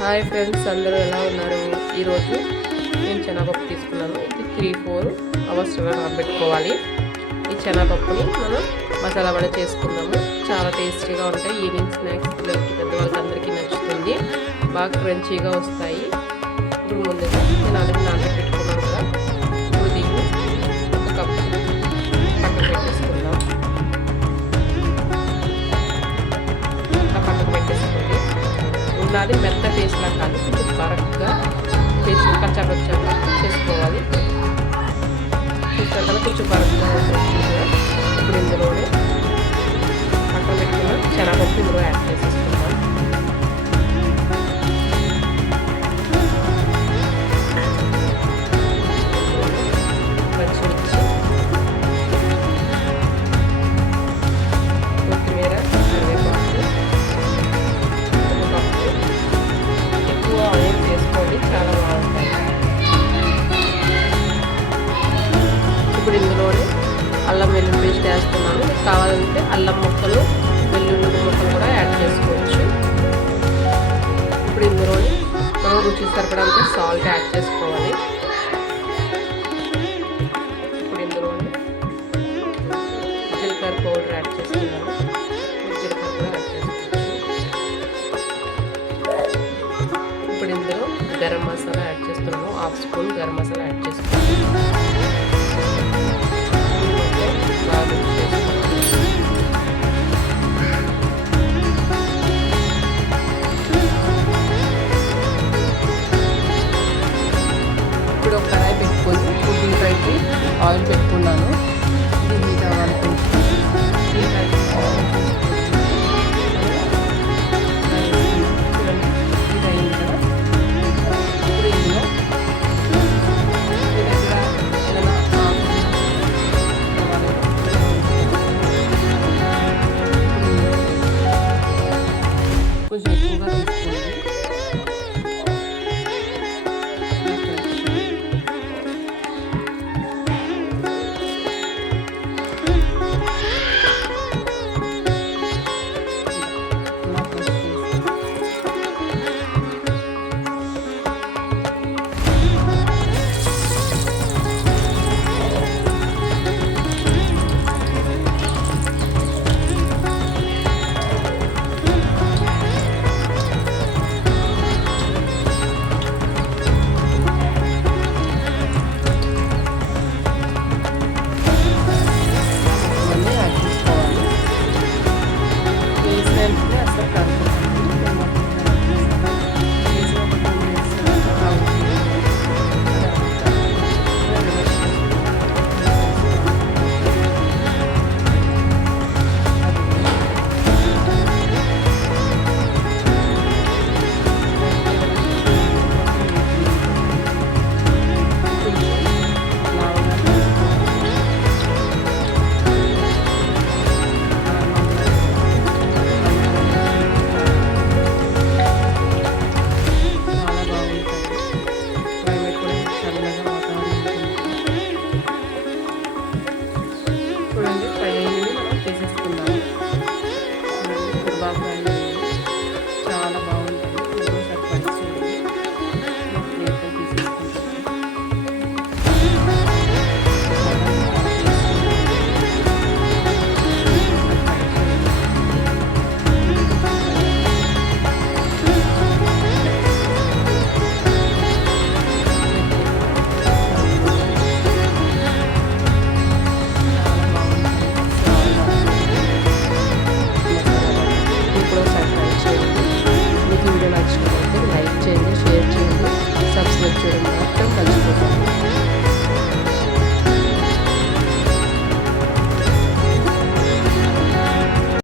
Hi friends, అందరూ ఎలా ఉన్నారు? ఈరోజు నేను శనగపప్పు తీసుకున్నాను. ఇది 3-4 అవర్స్ నానబెట్టుకోవాలి. ఈ శనగపప్పుని మనం మసాలా వడ చేసుకుందాము. చాలా టేస్టీగా ఉంటాయి. ఈవినింగ్ స్నాక్స్ పిల్లలకి, పెద్దవాళ్ళకి అందరికీ నచ్చుతుంది. బాగా క్రంచీగా వస్తాయి. ఇప్పుడు ముందుగా నేను ఆల్రెడీ నానబెట్టుకున్నాను కదా, ఇప్పుడు దీన్ని ఒక కప్పు పక్కన పెట్టేసుకుందాం. పక్కన పెట్టేసుకుంటే ఉన్నది మెత్త పేస్ట్లా కాదు, కొంచెం బరక్గా పేస్ట్ కచ్చాపచ్చాగా చేసుకోవాలి. చూసాక కొంచెం బరక్గా ఉంటుంది. ఇప్పుడు ఇందులోనే పక్కన పెట్టుకున్న శనగపప్పు ఇందులో యాడ్ చేసేసుకుందాం. పచ్చిమిర్చి, కొత్తిమీర, కరివేపాకు, ఎక్కువ ఆయిల్ చేసుకోండి, చాలా బాగుంటాయి. ఇప్పుడు ఇందులోనే అల్లం వెల్లుల్లి పేస్ట్ వేస్తున్నాను. మీకు కావాలంటే అల్లం ముక్కలు, వెల్లుల్లి ముక్కలు కూడా యాడ్ చేసుకోవచ్చు. ఇప్పుడు ఇందులోనే మనం రుచి సరిపడంత సాల్ట్ యాడ్ చేసుకోవాలి. ఇప్పుడు ఇందులోనే జీలకర్ర పౌడర్ యాడ్ చేసుకున్నాను. జీలకర్ర కూడా యాడ్ చేసుకోవచ్చు. ఇప్పుడు ఇందులో గరం మసాలా యాడ్ చేస్తున్నాను. 1/2 స్పూన్ గరం మసాలా యాడ్ చేసుకున్నాను. బాగా మిక్స్ చేసుకోవాలి. ఇప్పుడు ఒక కడాయి పెట్టుకొని డీప్ ఫ్రైకి ఆయిల్ పెట్టుకున్నాను. ఇది హీట్ అవ్వాలి. కొంచెం డీప్ ఫ్రై కొంచెం ఎక్కువగా